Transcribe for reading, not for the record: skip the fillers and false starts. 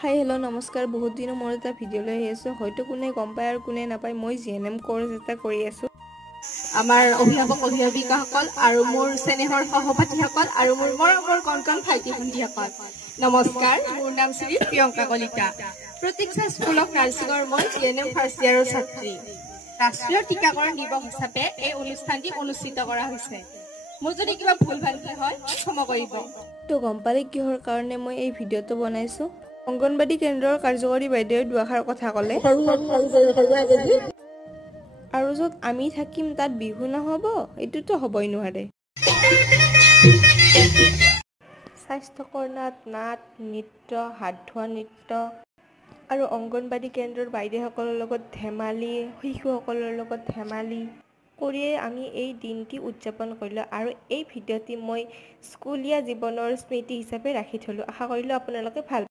Hi hello' নমস্কাৰ। বহুত দিনৰ মূৰত এটা ভিডিঅ' লৈ আহি আছোঁ। হয়তো কোনে গম পায় আৰু কোনে নাপায়, মই GNM কোৰ্চ এটা কৰি আছোঁ। আমাৰ অভিভাৱক অভিভাৱিকাসকল আৰু মোৰ চেনেহৰ সহপাঠীসকল আৰু মোৰ মৰমৰ কণ ভাইটি ভণ্টিসকল, নমস্কাৰ। মোৰ নাম শ্ৰী প্ৰিয়ংকা কলিতা। প্ৰতীক্ষা স্কুল অফ নাৰ্ছিঙৰ মই GNM ফাৰ্ষ্ট ইয়াৰৰ ছাত্ৰী। ৰাষ্ট্ৰীয় টিকাকৰণ দিৱস হিচাপে এই অনুষ্ঠানটি অনুষ্ঠিত কৰা হৈছে। মোৰ যদি কিবা ভুল ভ্ৰান্তি হয় ক্ষমা কৰিব। তো গম পালে কিহৰ কাৰণে মই এই ভিডিঅ'টো বনাইছোঁ। অংগনবাদী কেন্দ্ৰৰ কাৰ্যকৰী বাইদেৱে দুআষাৰ কথা ক'লে, আৰু য'ত আমি থাকিম তাত বিহু নহ'ব, এইটোতো হ'বই নোৱাৰে। স্বাস্থ্যকৰ নাট, নৃত্য, হাত ধোৱা নৃত্য আৰু অংগনবাদী কেন্দ্ৰৰ বাইদেউসকলৰ লগত ধেমালি, শিশুসকলৰ লগত ধেমালি কৰিয়ে আমি এই দিনটি উদযাপন কৰিলোঁ। আৰু এই ভিডিঅ'টি মই স্কুলীয়া জীৱনৰ স্মৃতি হিচাপে ৰাখি থ'লোঁ। আশা কৰিলোঁ আপোনালোকে ভাল